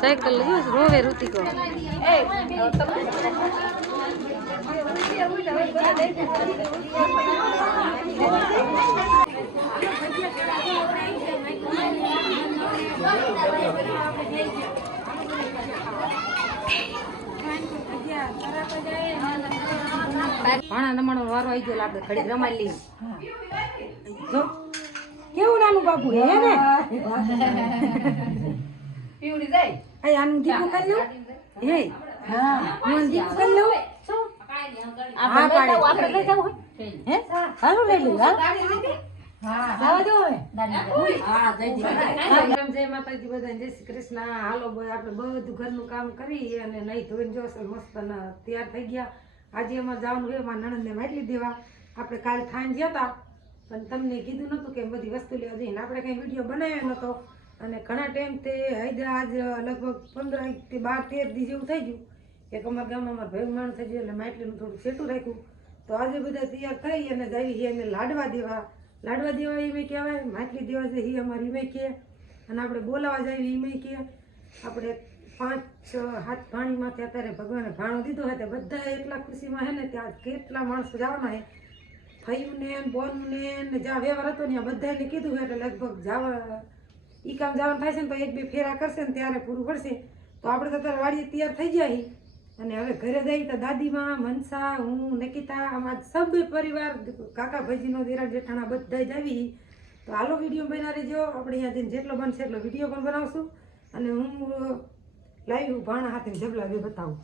cycle રોવે ઋતિકો ભાણા નમણો વારો આવી ગયો આપણે ઘડી રમાઈ લઈએ કેવું નાનું બાબુ હે ને પીવડી જાય આ આનું દીકું કરી લઉં હે હા હું દીકું કરી લઉં હા પાડે આપણે લઈ જાવ હે હાલો લઈ લઉં હા જવા દો હવે હા જય માતાજી બધાને જય શ્રી કૃષ્ણ હાલો આપણે બધું ઘરનું કામ કરી અને નહીં ધોઈને જો મસ્ત તૈયાર થઈ ગયા આજે અમારે જવાનું છે મારા નણંદને માટલી દેવા આપણે કાલે ખાઈને ગયા હતા પણ તમને કીધું નહોતું કે બધી વસ્તુ લેવા જઈને આપણે કંઈ વિડીયો બનાવ્યો નહોતો અને ઘણા ટાઈમથી આજ લગભગ 15 થી 12-13 દી જેવું થઈ ગયું એક અમારા ગામમાં અમારા ભાઈ માણસ થઈ ગયું એટલે માટલીનું થોડું સેટું રાખ્યું તો આજે બધા તૈયાર થઈ અને જાવી છે એને લાડવા દેવા એમાં કહેવાય માટલી દેવા છે એ અમારી એમાં કહે અને આપણે બોલાવા જાય એમાં કહે આપણે 5-6-7 ભાણીમાંથી અત્યારે ભગવાને ભાણો દીધો હોય બધા એટલા ખુશીમાં હે ને ત્યાં કેટલા માણસો જવાના હે ફઈઓને બોનને ને જ્યાં વ્યવહાર હતો ને બધાને કીધું એટલે લગભગ જવા ઈ કામ જવાનું થાય છે ને તો 1-2 ફેરા કરશે ને ત્યારે પૂરું પડશે તો આપણે તો અત્યારે વાડીએ તૈયાર થઈ ગયા અને હવે ઘરે જઈ તો દાદીમાં મનસા હું નકિતા અમારા સબ પરિવાર કાકા ભાઈજીનો દેરા જેઠાણા બધા જ આવી તો હાલો વિડીયો બના રહેજો આપણે અહીંયા જઈને જેટલો બનશે એટલો વિડીયો પણ બનાવશું અને હું લાઈવ ભાણા હાથે જબલા બે બતાવું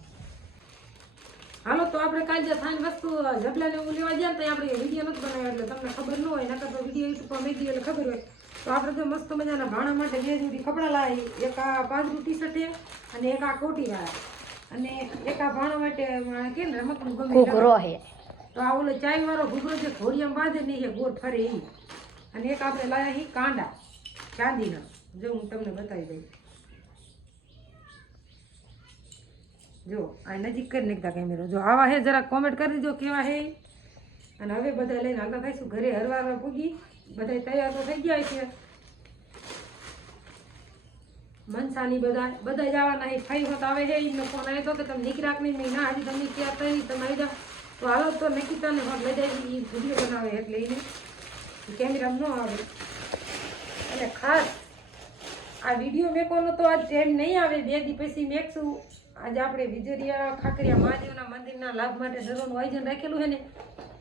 હાલો તો આપણે કાલે જે થાન વસ્તુ જબલાને હું લેવા ગયા તો આપણે વિડીયો નથી બનાવ્યો એટલે તમને ખબર ન હોય નકર તો વિડીયો યુટ્યુબ પર મેકી એટલે ખબર હોય તો આપણે તો મસ્ત મજાના ભાણા માટે બે જોડી કપડાં લાવી એક આ પાજરું ટી શર્ટ અને એક આ કોટી વાળા અને એક આ ભાણા માટે કે ને રમકડું ગમે ઘૂઘરો હે તો આ ઓલો ચાય વાળો ઘૂઘરો જે ઘોડિયામાં બાંધે નહીં એ ગોળ ફરે એ અને એક આપણે લાયા હી કાંડા ચાંદીના જો હું તમને બતાવી દઉં જો આ નજીક કરી નાખતા કેમેરો જો આવા હે જરા કોમેન્ટ કરી દેજો કેવા હે અને હવે બધા લઈને હાલતા થઈશું ઘરે હરવાર પૂગી બધા તૈયાર તો થઈ ગયા છે મનસાની બધા જવાના હે ફઈ હોત આવે હે એમનો ફોન આવ્યો તો કે તમે નીકળ્યા કે નહીં ના હજી તમે ક્યાં થઈ તમે આવી જાઓ તો હાલો તો નકીતાને ફોન લઈ જાય એ વિડીયો બનાવે એટલે એને કેમેરામાં ન આવે એટલે ખાસ આ વિડીયો મેકવાનો તો આજ ટાઈમ નહીં આવે 2 દી પછી મેકશું આજે આપણે વિજરિયા ખાકરિયા મહાદેવના મંદિરના લાભ માટે દરરોજનું આયોજન રાખેલું છે ને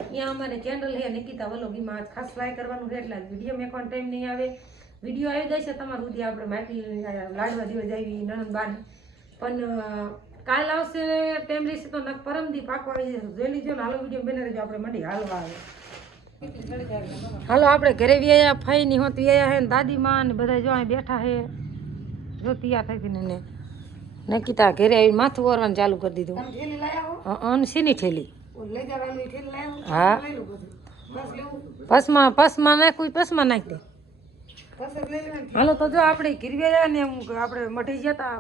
ત્યાં અમારે ચેનલ છે નિકિતા વલોગીમાં ખાસ ટ્રાય કરવાનું છે એટલે વિડીયો મેકવાનો ટાઈમ નહીં આવે વિડીયો આવી જાય છે તમારું સુધી આપણે માટી લાડવા દિવસ આવી નણંદ બાને પણ કાલ આવશે ટાઈમ રહેશે તો પરમદી પાકવા આવી જશે જોઈ લીજો ને હાલો વિડીયો બને રહેજો આપણે મંડી હાલવા આવે હાલો આપણે ઘરે વ્યાયા ફઈની હોત વ્યાયા હે ને દાદીમાં ને બધા જો અહીં બેઠા હે જો તૈયાર થઈ હતી ને નકીતા ઘરે આવી માથું ઓરવાનું ચાલુ કરી દીધું શીની ઠેલી હા પસમાં નાખું પસમાં નાખી દે હાલો તો જો આપણે ગીરવ્યા ને આપણે મઢી ગયા હતા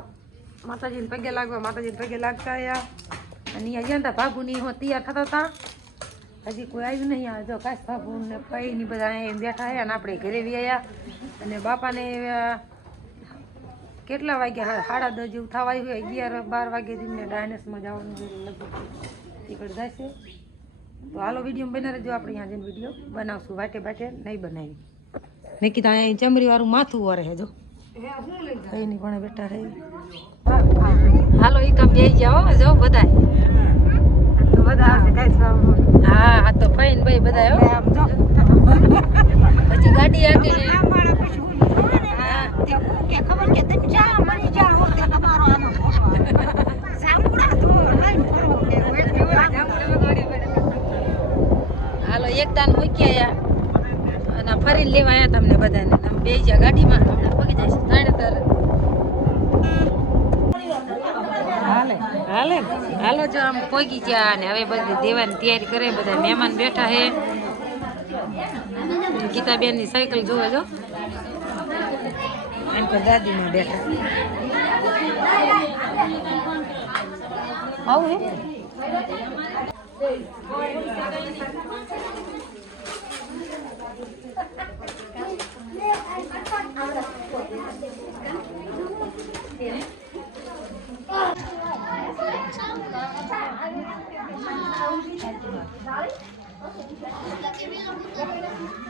માતાજીને પગે લાગવા માતાજીને પગે લાગતા આવ્યા અને અહીંયા ગયા હતા ભાભુની હો તૈયાર થતા હતા હજી કોઈ આવ્યું નહીં આ જો કાશ ભાભુ ને પૈની બધા અહીં બેઠા છે અને આપણે ઘરે વ્યાયા અને બાપાને કેટલા વાગ્યા 10:30 જેવું થવા આવ્યું 11-12 વાગે દીને ડાયનેસમાં જવાનું લગભગ નીકળી જશે તો હાલો વિડીયો બના રહેજો આપણે અહીંયા જઈને વિડીયો બનાવશું વાટે બાટે નહીં બનાવી નકીતા અહીંયા ચમરી વાળું માથું વરે છે જો કઈ નહીં પણ બેઠા રહે હાલો એ કામ બેસી જાઓ જો બધા હા હા તો ફાઈન ભાઈ બધા આમ જો પછી ગાડી આગે ખબર કે તમે જા મરી જા હો તે તમારો આનો એકદાન મૂકી આવ્યા અને ફરીને લેવા આવ્યા તમને બધાને તમે બે જા ગાડીમાં આપણે પગી જઈશું તાણેતર હાલે હાલો જો આમ પગી ગયા અને હવે બધી દેવાની તૈયારી કરે બધા મહેમાન બેઠા હે ગીતાબેન ની સાયકલ જોવે જો એમ પર દાદીમાં બેઠા આવું હે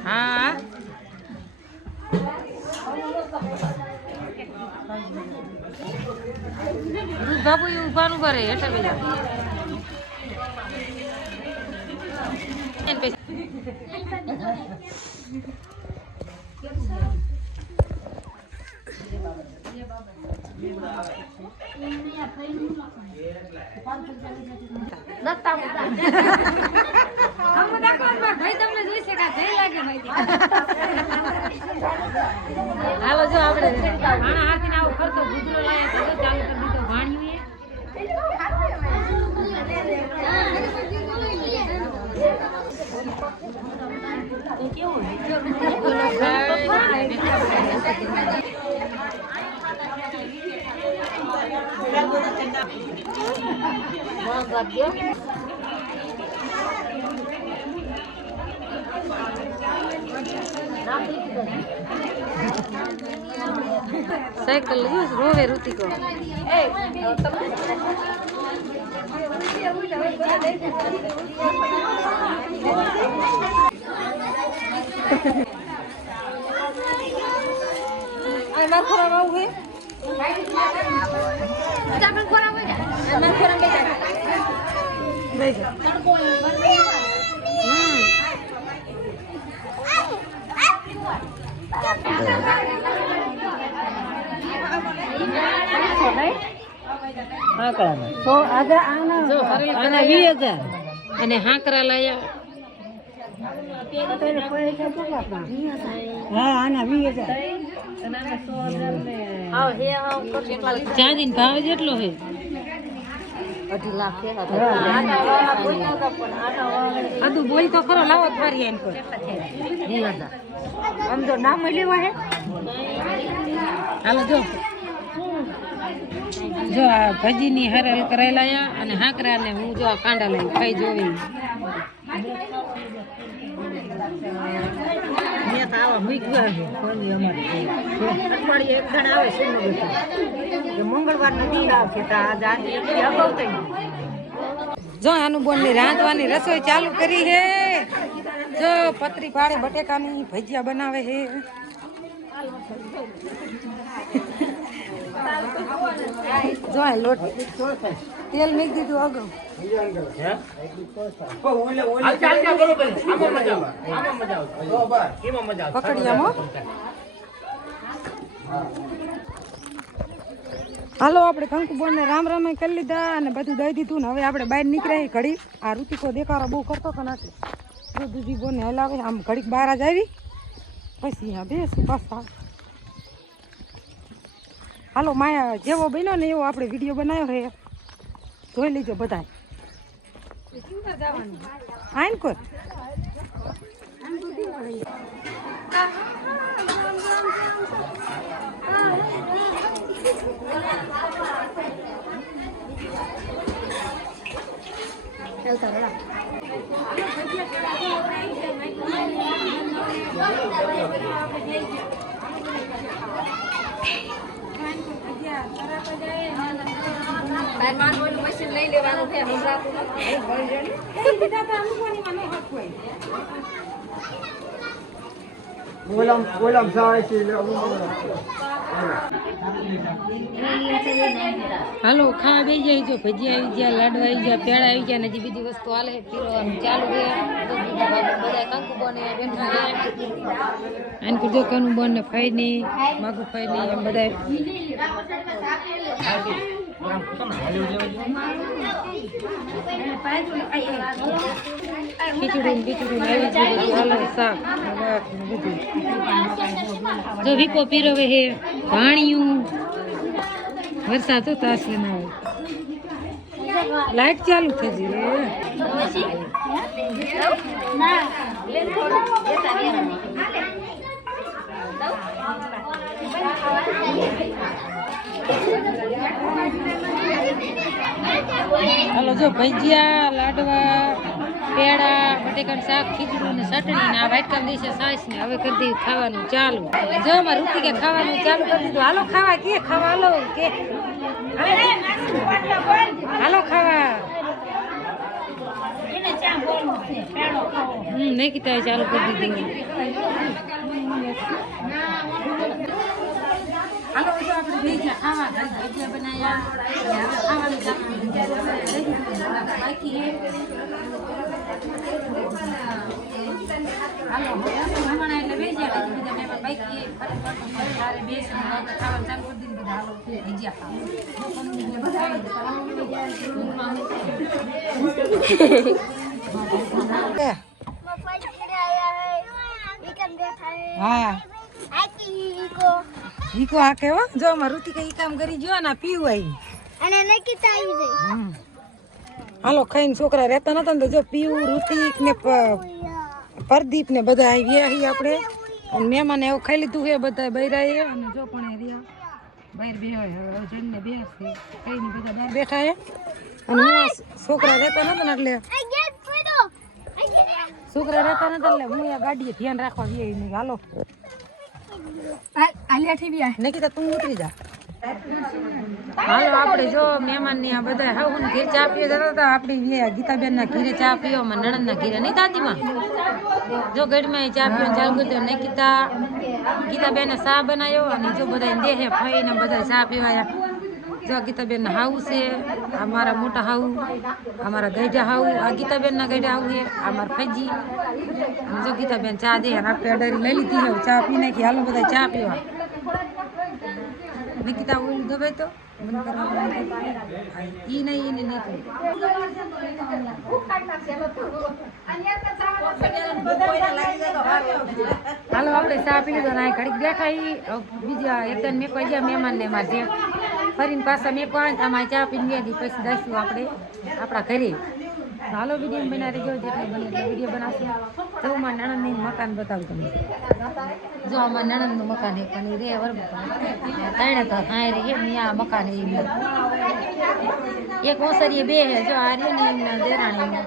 હા બાબુ ઉભાનું કરે એટલે બધા હાલો જો આપણે હાથીને આવો ખર્ચો ગુજરો લાયા તો ચાલુ કરી દીધો ભાણ્યું સાયકલ રોવે ઋતિકો અને હાંકરા લાયા ચાંદી ભાવ જેટલો હે 2.5 લાખ આ તું બોલ તો ખરો લાવો ફરી એમ કર આમ તો નામ લેવા હે હાલો જો આ ભજીની હરલ કરેલા અને હાંકરા ને હું જો આ કાંડા લઈ ખાઈ જોવી જો આનું બોન ની રાંધવાની રસોઈ ચાલુ કરી હે જો પતરી પાડે બટેકાની ભજીયા બનાવે હે જો લોટ તેલ મેક દીધું અગમ પકડિયામાં હાલો આપણે કંકુબોન ને રામ રામ કરી લીધા અને બધું દઈ દીધું ને હવે આપણે બહાર નીકળ્યા ઘડી આ ઋતિકો દેખાડો બહુ કરતો કે નથી દૂધી બોન હલાવે આમ ઘડીક બહાર જ આવી પછી હા બેસ પાછા હાલો માયા જેવો બન્યો ને એવો આપણે વિડીયો બનાવ્યો છે જોઈ લીજો બધા આઈન કોર મશીન લઈ લેવાનું છે હાલો ખાવા બે જાય જો ભજીયા આવી ગયા લાડુ આવી ગયા પેડા આવી ગયા ને બીજી વસ્તુ હાલે પીરવાનું ચાલુ છે બધા કંકુબોન ને બેઠા છે આને કીધું કનુબોન ને ફાઈ ની માગુ ફાઈ ની એમ બધા ખીચડી બીચડી આવી છે બધું હાલો શાક ભાત ને બધું જો વીકો પીરવે હે ભાણિયું વરસાદ તો તાસી ના આવે લાઈટ ચાલુ થઈ ગઈ હાલો જો ભજીયા લાડવા પેડા બટેકાનું શાક ખીચડું ને ચટણી ને આ વાટકા દેશે સાસ ને હવે કરી દઈએ ખાવાનું ચાલુ જો મારે રૂતી કે ખાવાનું ચાલુ કરી દીધું હાલો ખાવા કે ખાવા હાલો કે હાલો ખાવા નહીં કીધા ચાલુ કરી દીધી હાલો જો આપણે ભજીયા ખાવા ભજીયા બનાવ્યા ખાવાનું બાકી હાલો મહેમાન એટલે ભજીયા બીજા મહેમાન બાકી ખાવાનું ચાલુ કરી દીધું હાલો ભજીયા હા ઈકો આ કેવો જો અમાર ઋતિક ઈ કામ કરી જો ને પીવું આવી અને નકીતા આવી જાય હાલો ખાઈને છોકરા રહેતા નતા ને તો જો પીવું ઋતિક ને પરદીપ ને બધા આવી આપણે અને મહેમાન એવું ખાઈ લીધું છે બધા બૈરાએ અને જો પણ રહ્યા બહાર બે હોય હવે જઈને બેસશે ખાઈને બધા બહાર બેઠા છે અને હું છોકરા રહેતા નતા ને એટલે છોકરા રહેતા નતા એટલે હું આ ગાડીએ ધ્યાન રાખવા જઈએ નહીં હાલો નકીતા તું ઉતરી જા હાલો આપણે જો મહેમાન ની આ બધા હાવ ઘેર ચા પીવા જતા હતા આપડી ગીતાબેન ના ઘીરે ચા પીવો માં નણંદ ના ઘીરે નહીં દાદીમાં જો ગઢમાં ચા પીવાનું ચાલુ કરી દો નકીતા ગીતાબેન ચા બનાવ્યો અને જો બધા દેહે ફઈ ને બધા ચા પીવાયા જો ગીતાબેન ના હાઉ છે આ મારા મોટા હાઉ અમારા ગઈઢા હાઉ આ ગીતાબેન ના ગઈઢા હાઉ છે આ મારા ફજી અને જો ગીતાબેન ચા દે અને આપણે અડારી લઈ લીધી હવે ચા પી નાખી હાલો બધા ચા પીવા નિકિતા ઓલું દબાઈ તો બંધ કરવા ઈ નહીં એને નહીં હાલો આપણે ચા પી લીધો ને ઘડીક બેઠા બીજા એકદમ મેં કોઈ ગયા મહેમાન ને એમાં જે ફરીને પાછા મેં કોઈ આમાં ચા પીને મેગી પછી દઈશું આપણે આપણા ઘરે હાલો વિડીયો બનાવી જો જેટલી બને એટલે વિડીયો બનાવશું તો મારા નણંદનું મકાન બતાવું તમને જો અમારા નણંદનું મકાન છે પણ રે બરાબર ત્રણે તો હા રે આ મકાન એક ઓસરીએ બે હે જો આ રે ને એમના દેરાણી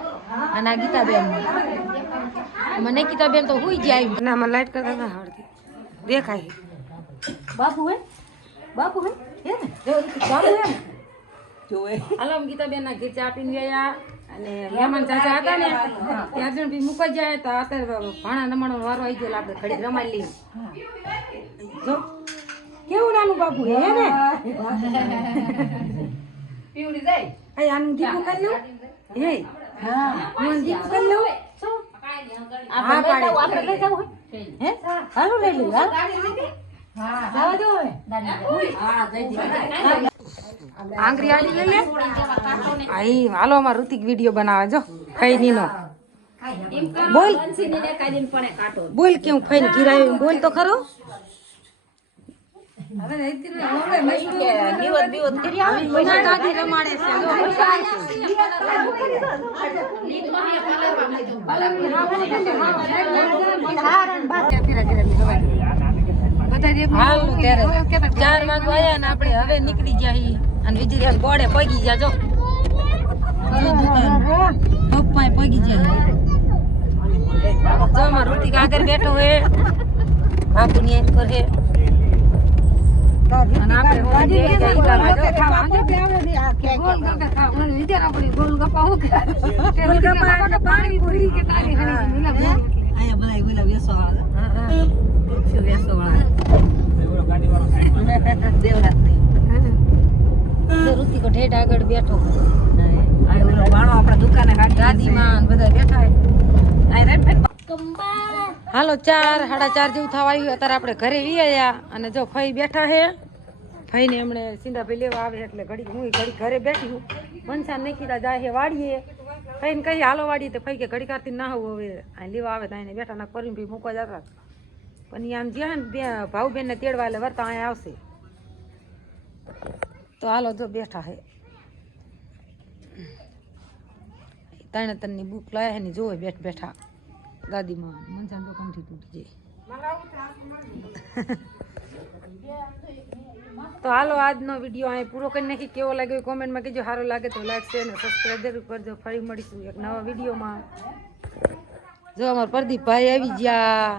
અને આ ગીતાબેન મને ગીતાબેન તો હુઈ જાય ના મને લાઈટ કરતા ના આવડતી દેખાય બાપુ હે હે ને જો બાપુ હે ને જોવે હાલો ગીતાબેન ના ઘેર ચા પીને ગયા અને મહેમાન ચાચા હતા ને ત્યાં જણ બી મૂકવા જાય તો અત્યારે ભાણા નમણો વારો આવી ગયો આપણે ઘડી રમાઈ લઈએ જો કેવું નાનું બાપુ હે ને પીવડી જાય આ આનું દીકું કરી લઉં હે હા હું દીકું કરી લઉં હા પાડે આપણે લઈ જાવ હે હાલો લઈ લે હા જાવા દો હવે હા જઈ દી આંગરી આલી લઈ લે આઈ હાલો અમાર ઋતિક વિડિયો બનાવે જો ખાઈ નીનો બોલ બોલ કેમ ખાઈને ગિરાયો બોલ તો ખરો હવે નિવત નિવત કરી આવી પૈસા દાદી રમાડે છે જો પૈસા ચાર વાગવા આવ્યા ને આપણે હવે નીકળી ગયા અને વિજય ગોળે પગી ગયા જો પપ્પા પગી જાય જો માર ઋતિક આગળ બેઠો હે બાપુ ની એમ કરે અને આપણે પાણી પૂરી કે તારી અહીંયા બધા ઓલા વેસો વાળા શું વેસો વાળા દેવરાત ઋતિકો ઠેઠ આગળ બેઠો વાણો આપણા દુકાને દાદીમાં બધા બેઠા હાલો 4 સાડા 4 જેવું થવા આવ્યું અત્યારે આપણે ઘરે વી આવ્યા અને જો ફઈ બેઠા હે ભાઈને હમણે સીધા ભાઈ લેવા આવે એટલે ઘડી હું ઘડી ઘરે બેઠી હું મનસા નહીં કીધા જાય વાડીએ ભાઈને કહી હાલો વાડીએ તો ભાઈ કે ઘડી કાઢતી ના હોવું હવે અહીં લેવા આવે તો એને બેઠા ના કરીને ભાઈ મૂકવા જતા પણ એ આમ જ્યાં ને ભાવ બેનને તેડવા એટલે વર્તા અહીંયા આવશે તો હાલો જો બેઠા હે ત્રણે ત્રણની બુક લાયા એની જોવે બેઠા ગાદીમાં મનસાન તો કંઠી તૂટી જાય તો હાલો આજનો વિડીયો અહીં પૂરો કરી નાખી કેવો લાગ્યો કોમેન્ટમાં કહેજો સારો લાગે તો લાઈક શેર અને સબસ્ક્રાઈબ જરૂર કરજો ફરી મળીશું એક નવા વિડીયોમાં જો અમારા પ્રદીપભાઈ આવી ગયા